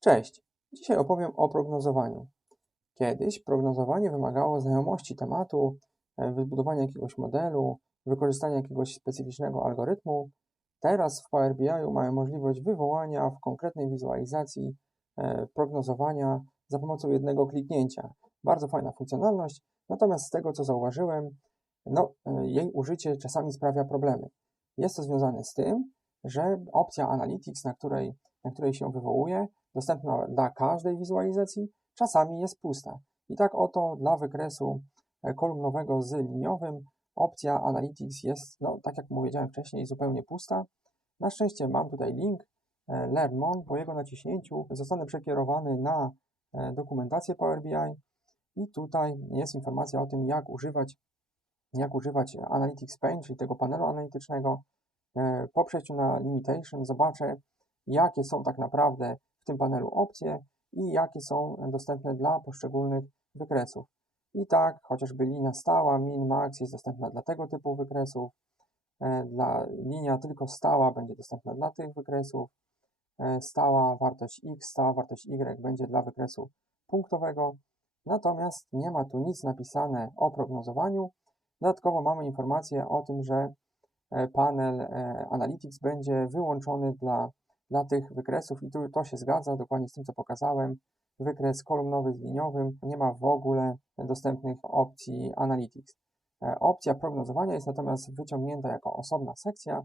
Cześć! Dzisiaj opowiem o prognozowaniu. Kiedyś prognozowanie wymagało znajomości tematu, e, wybudowania jakiegoś modelu, wykorzystania jakiegoś specyficznego algorytmu. Teraz w Power BI mamy możliwość wywołania w konkretnej wizualizacji e, prognozowania za pomocą jednego kliknięcia. Bardzo fajna funkcjonalność, natomiast z tego co zauważyłem, no, e, jej użycie czasami sprawia problemy. Jest to związane z tym, że opcja Analytics, na której, na której się wywołuje, dostępna dla każdej wizualizacji, czasami jest pusta. I tak oto dla wykresu e, kolumnowego z liniowym opcja Analytics jest, no, tak jak powiedziałem wcześniej, zupełnie pusta. Na szczęście mam tutaj link e, LearnMon. Po jego naciśnięciu zostanę przekierowany na e, dokumentację Power BI i tutaj jest informacja o tym, jak używać, jak używać Analytics Pane, czyli tego panelu analitycznego. Po przejściu na Limitation zobaczę, jakie są tak naprawdę tym panelu opcje i jakie są dostępne dla poszczególnych wykresów. I tak, chociażby linia stała, min, max jest dostępna dla tego typu wykresów, e, dla linia tylko stała będzie dostępna dla tych wykresów, e, stała wartość x, stała wartość y będzie dla wykresu punktowego, natomiast nie ma tu nic napisane o prognozowaniu. Dodatkowo mamy informację o tym, że e, panel Analytics będzie wyłączony dla dla tych wykresów i tu to się zgadza dokładnie z tym, co pokazałem. Wykres kolumnowy z liniowym nie ma w ogóle dostępnych opcji Analytics. E, opcja prognozowania jest natomiast wyciągnięta jako osobna sekcja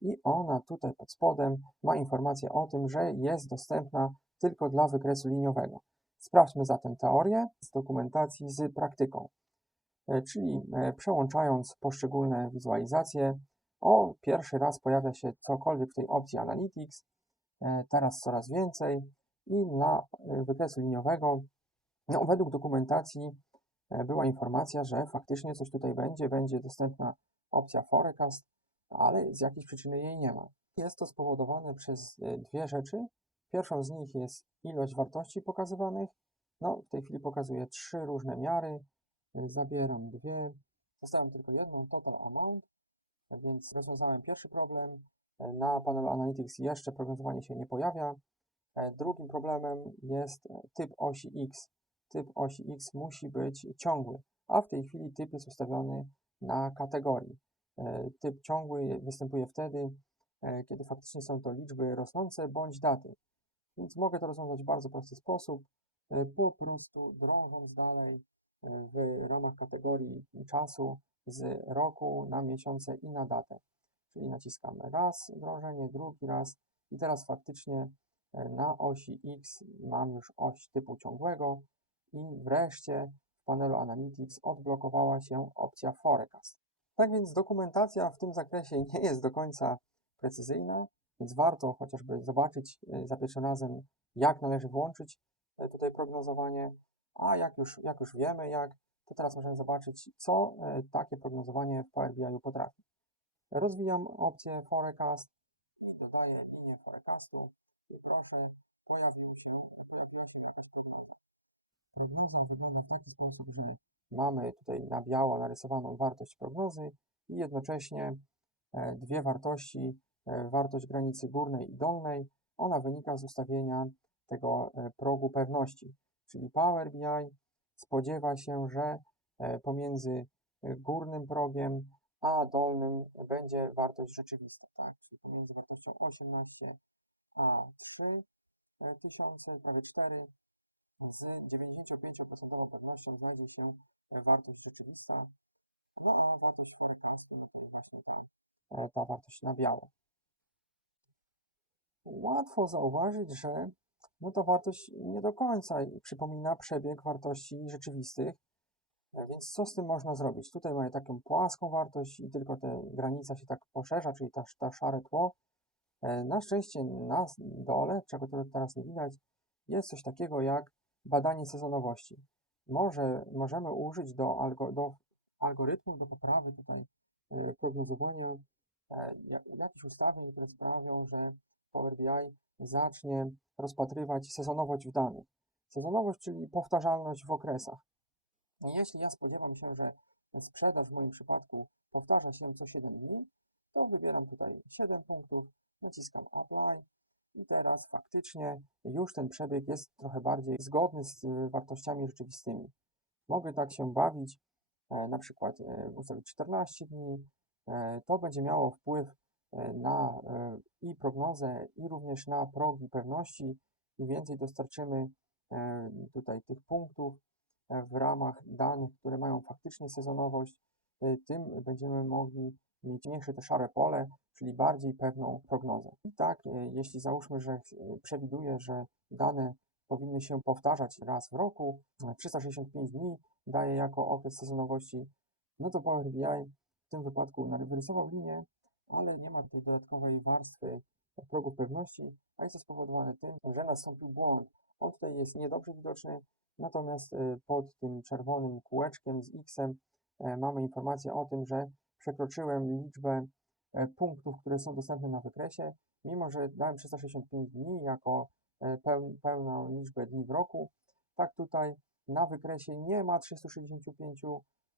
i ona tutaj pod spodem ma informację o tym, że jest dostępna tylko dla wykresu liniowego. Sprawdźmy zatem teorię z dokumentacji z praktyką, e, czyli e, przełączając poszczególne wizualizacje, o pierwszy raz pojawia się cokolwiek w tej opcji Analytics, teraz coraz więcej i dla e, wykresu liniowego, no, według dokumentacji e, była informacja, że faktycznie coś tutaj będzie, będzie dostępna opcja forecast, ale z jakiejś przyczyny jej nie ma. Jest to spowodowane przez dwie rzeczy. Pierwszą z nich jest ilość wartości pokazywanych. No, w tej chwili pokazuję trzy różne miary. Zabieram dwie, zostawiam tylko jedną, total amount, więc rozwiązałem pierwszy problem. Na panelu Analytics jeszcze prognozowanie się nie pojawia. E, drugim problemem jest typ osi X. Typ osi X musi być ciągły, a w tej chwili typ jest ustawiony na kategorii. E, typ ciągły występuje wtedy, e, kiedy faktycznie są to liczby rosnące bądź daty. Więc mogę to rozwiązać w bardzo prosty sposób, po prostu drążąc dalej w ramach kategorii czasu z roku na miesiące i na datę. Czyli naciskamy raz drążenie, drugi raz i teraz faktycznie e, na osi X mam już oś typu ciągłego i wreszcie w panelu Analytics odblokowała się opcja Forecast. Tak więc dokumentacja w tym zakresie nie jest do końca precyzyjna, więc warto chociażby zobaczyć e, za pierwszym razem, jak należy włączyć e, tutaj prognozowanie, a jak już, jak już wiemy, jak, to teraz możemy zobaczyć, co takie prognozowanie w Power BI potrafi. Rozwijam opcję Forecast i dodaję linię Forecastu i proszę, pojawił się, pojawiła się jakaś prognoza. Prognoza wygląda w taki sposób, że mamy tutaj na biało narysowaną wartość prognozy i jednocześnie e, dwie wartości, e, wartość granicy górnej i dolnej. Ona wynika z ustawienia tego e, progu pewności, czyli Power BI spodziewa się, że pomiędzy górnym progiem a dolnym będzie wartość rzeczywista, tak? Czyli pomiędzy wartością 18 a 3 e, prawie 4, z 95% pewnością znajdzie się e, wartość rzeczywista, no a wartość forecastu, no to jest właśnie ta, e, ta wartość na biało. Łatwo zauważyć, że no ta wartość nie do końca przypomina przebieg wartości rzeczywistych, więc co z tym można zrobić? Tutaj mamy taką płaską wartość i tylko ta granica się tak poszerza, czyli ta, ta szare tło. E, na szczęście na dole, czego teraz nie widać, jest coś takiego jak badanie sezonowości. Może, możemy użyć do, algo, do algorytmów, do poprawy tutaj e, prognozowania jakichś ustawień, które sprawią, że Power BI zacznie rozpatrywać sezonowość w danych. Sezonowość, czyli powtarzalność w okresach. Jeśli ja spodziewam się, że sprzedaż w moim przypadku powtarza się co 7 dni, to wybieram tutaj 7 punktów, naciskam Apply I teraz faktycznie już ten przebieg jest trochę bardziej zgodny z y, wartościami rzeczywistymi. Mogę tak się bawić, e, na przykład e, ustawić 14 dni. E, To będzie miało wpływ na i prognozę, i również na progi pewności. Im więcej dostarczymy tutaj tych punktów w ramach danych, które mają faktycznie sezonowość, e, tym będziemy mogli mieć mniejsze te szare pole, czyli bardziej pewną prognozę. I tak, e, jeśli załóżmy, że e, przewiduję, że dane powinny się powtarzać raz w roku, e, 365 dni daje jako okres sezonowości, no to Power BI w tym wypadku wyrysował linię, ale nie ma tej dodatkowej warstwy progów pewności, a jest to spowodowane tym, że nastąpił błąd. On tutaj jest niedobrze widoczny, natomiast e, pod tym czerwonym kółeczkiem z X-em e, mamy informację o tym, że przekroczyłem liczbę e, punktów, które są dostępne na wykresie, mimo że dałem 365 dni jako e, peł, pełną liczbę dni w roku, tak tutaj na wykresie nie ma 365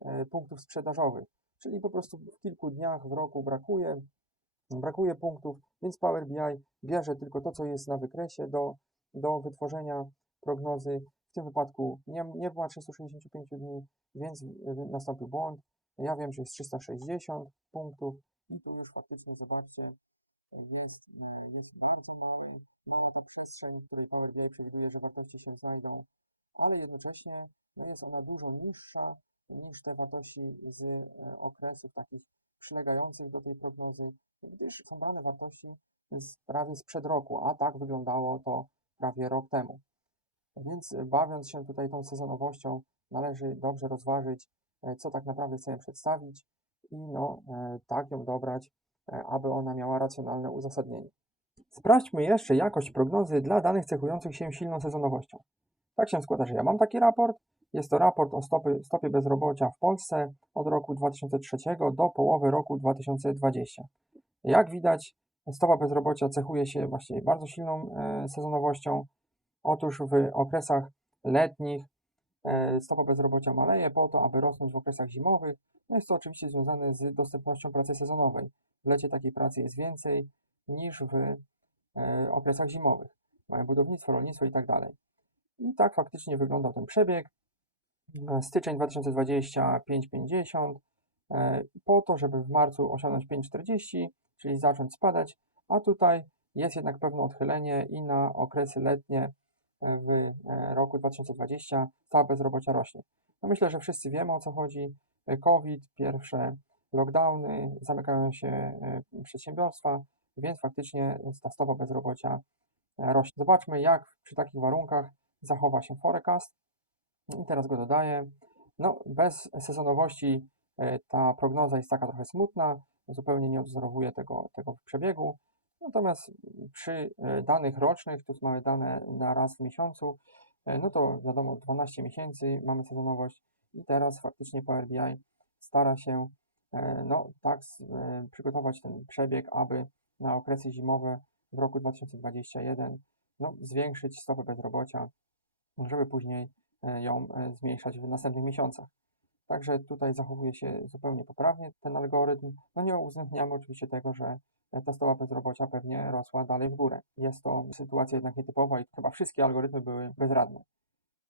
e, punktów sprzedażowych, czyli po prostu w kilku dniach w roku brakuje, brakuje punktów, więc Power BI bierze tylko to, co jest na wykresie do, do wytworzenia prognozy. W tym wypadku nie, nie ma 365 dni, więc y, nastąpił błąd. Ja wiem, że jest 360 punktów i tu już faktycznie zobaczcie, jest, e, jest bardzo mały, mała ta przestrzeń, w której Power BI przewiduje, że wartości się znajdą, ale jednocześnie no jest ona dużo niższa niż te wartości z e, okresów takich przylegających do tej prognozy, gdyż są brane wartości z prawie sprzed roku, a tak wyglądało to prawie rok temu. Więc e, bawiąc się tutaj tą sezonowością, należy dobrze rozważyć, e, co tak naprawdę chcemy przedstawić i no, e, tak ją dobrać, aby ona miała racjonalne uzasadnienie. Sprawdźmy jeszcze jakość prognozy dla danych cechujących się silną sezonowością. Tak się składa, że ja mam taki raport. Jest to raport o stopy, stopie bezrobocia w Polsce od roku 2003 do połowy roku 2020. Jak widać, stopa bezrobocia cechuje się właśnie bardzo silną sezonowością. Otóż w okresach letnich e, stopa bezrobocia maleje po to, aby rosnąć w okresach zimowych. No jest to oczywiście związane z dostępnością pracy sezonowej. W lecie takiej pracy jest więcej niż w e, okresach zimowych. Mamy budownictwo, rolnictwo i tak dalej. I tak faktycznie wyglądał ten przebieg. E, Styczeń 2020 5,50 e, po to, żeby w marcu osiągnąć 5,40, czyli zacząć spadać, a tutaj jest jednak pewne odchylenie i na okresy letnie w e, roku 2020 stopa bezrobocia rośnie. No myślę, że wszyscy wiemy o co chodzi. E, COVID, pierwsze lockdowny, zamykają się e, przedsiębiorstwa, więc faktycznie ta stopa bezrobocia rośnie. Zobaczmy, jak przy takich warunkach zachowa się forecast. I teraz go dodaję. No, bez sezonowości ta prognoza jest taka trochę smutna, zupełnie nie odwzorowuje tego, tego przebiegu. Natomiast przy e, danych rocznych, tu mamy dane na raz w miesiącu, e, no to wiadomo, 12 miesięcy mamy sezonowość i teraz faktycznie Power BI stara się e, no, tak przygotować ten przebieg, aby na okresy zimowe w roku 2021 no, zwiększyć stopę bezrobocia, żeby później ją zmniejszać w następnych miesiącach. Także tutaj zachowuje się zupełnie poprawnie ten algorytm. No nie uwzględniamy oczywiście tego, że ta stopa bezrobocia pewnie rosła dalej w górę. Jest to sytuacja jednak nietypowa i chyba wszystkie algorytmy były bezradne.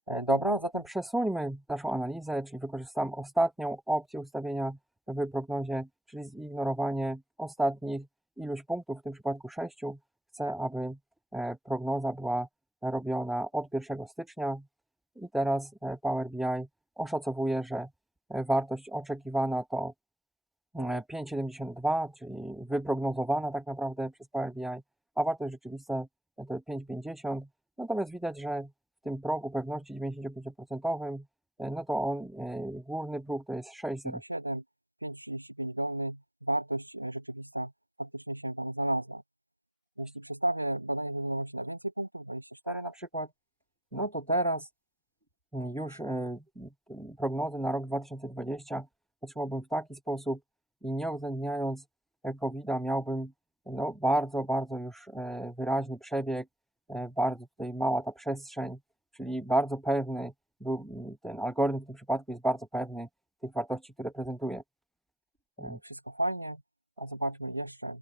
E, Dobra, zatem przesuńmy naszą analizę, czyli wykorzystam ostatnią opcję ustawienia w prognozie, czyli zignorowanie ostatnich iluś punktów, w tym przypadku 6. Chcę, aby e, prognoza była robiona od 1 stycznia i teraz e, Power BI oszacowuje, że wartość oczekiwana to 5,72, czyli wyprognozowana tak naprawdę przez Power BI, a wartość rzeczywista e, to 5,50. Natomiast widać, że w tym progu pewności 95%, e, no to on, e, górny próg to jest 6,07, 5,35 dolny, wartość e, rzeczywista faktycznie się tam znalazła. Jeśli przestawię badanie sezonowości na więcej punktów, 24 na przykład, no to teraz mm, już e, prognozy na rok 2020 otrzymałbym w taki sposób i nie uwzględniając e, COVID-a miałbym no, bardzo, bardzo już e, wyraźny przebieg, e, bardzo tutaj mała ta przestrzeń, czyli bardzo pewny był ten algorytm w tym przypadku jest bardzo pewny tych wartości, które prezentuje. Wszystko fajnie, a zobaczmy jeszcze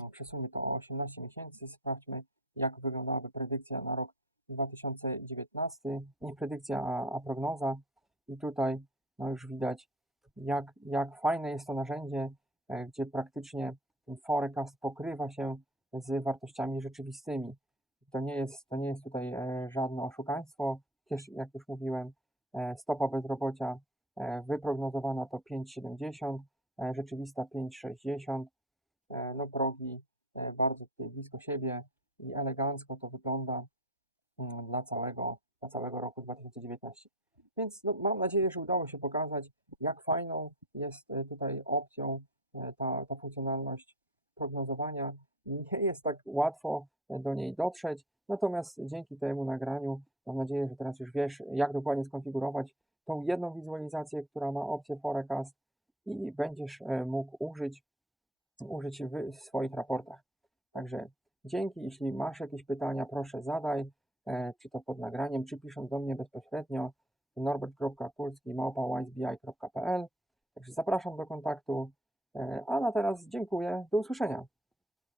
No, Przesuńmy to o 18 miesięcy. Sprawdźmy, jak wyglądałaby predykcja na rok 2019. Nie predykcja, a, a prognoza. I tutaj no już widać, jak, jak fajne jest to narzędzie, e, gdzie praktycznie ten forecast pokrywa się z wartościami rzeczywistymi. To nie jest, to nie jest tutaj e, żadne oszukaństwo. Jak już mówiłem, e, stopa bezrobocia wyprognozowana to 5,70, e, rzeczywista 5,60. E, No progi bardzo tutaj blisko siebie i elegancko to wygląda mm, dla całego, dla całego roku 2019. Więc no, mam nadzieję, że udało się pokazać, jak fajną jest e, tutaj opcją e, ta, ta funkcjonalność prognozowania. Nie jest tak łatwo e, do niej dotrzeć, natomiast dzięki temu nagraniu mam nadzieję, że teraz już wiesz, jak dokładnie skonfigurować tą jedną wizualizację, która ma opcję Forecast i będziesz mógł użyć, użyć w swoich raportach. Także dzięki, jeśli masz jakieś pytania, proszę zadaj, czy to pod nagraniem, czy pisząc do mnie bezpośrednio norbert.kulski.małpa.wisbi.pl Także zapraszam do kontaktu, e, a na teraz dziękuję, do usłyszenia.